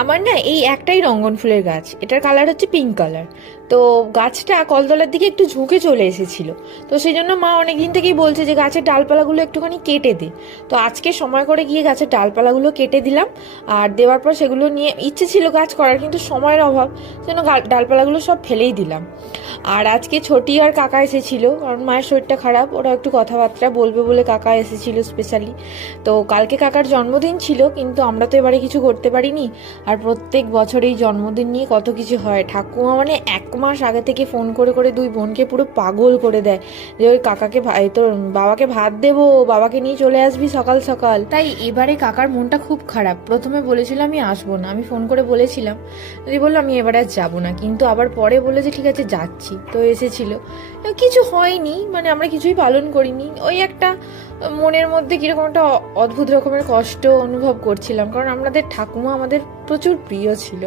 আমার না এই একটাই রঙ্গন ফুলের গাছ, এটার কালার হচ্ছে পিঙ্ক কালার। তো গাছটা কলতলার দিকে একটু ঝুঁকে চলে এসেছিল। তো সেই জন্য মা অনেকদিন থেকেই বলছে যে গাছের ডালপালাগুলো একটুখানি কেটে দে। তো আজকে সময় করে গিয়ে গাছের ডালপালাগুলো কেটে দিলাম। আর দেওয়ার পর সেগুলো নিয়ে ইচ্ছে ছিল গাছ করার, কিন্তু সময়ের অভাব, সেজন্য ডালপালাগুলো সব ফেলেই দিলাম। আর আজকে ছোটি আর কাকা এসেছিল, কারণ মায়ের শরীরটা খারাপ, ওরা একটু কথাবার্তা বলবে বলে কাকা এসেছিল স্পেশালি। তো কালকে কাকার জন্মদিন ছিল, কিন্তু আমরা তো এবারে কিছু করতে পারিনি। আর প্রত্যেক বছর এই জন্মদিন নিয়ে কত কিছু হয়। ঠাকুমা মানে 1 মাস আগে থেকে ফোন করে করে দুই বোনকে পুরো পাগল করে দেয় যে ওই কাকাকে তোর বাবাকে ভাত দেবো, বাবাকে নিয়ে চলে আসবি সকাল সকাল। তাই এবারে কাকার মনটা খুব খারাপ। প্রথমে বলেছিল আমি আসবো না, আমি ফোন করে বলেছিলাম, যদি বললো আমি এবারে আর যাবো না, কিন্তু আবার পরে বলে যে ঠিক আছে যাচ্ছি। তো এসেছিল, কিছু হয়নি, মানে আমরা কিছুই পালন করিনি। ওই একটা মনের মধ্যে কিরকম একটা অদ্ভুত রকমের কষ্ট অনুভব করছিলাম, কারণ আমাদের ঠাকুমা আমাদের প্রচুর প্রিয় ছিল।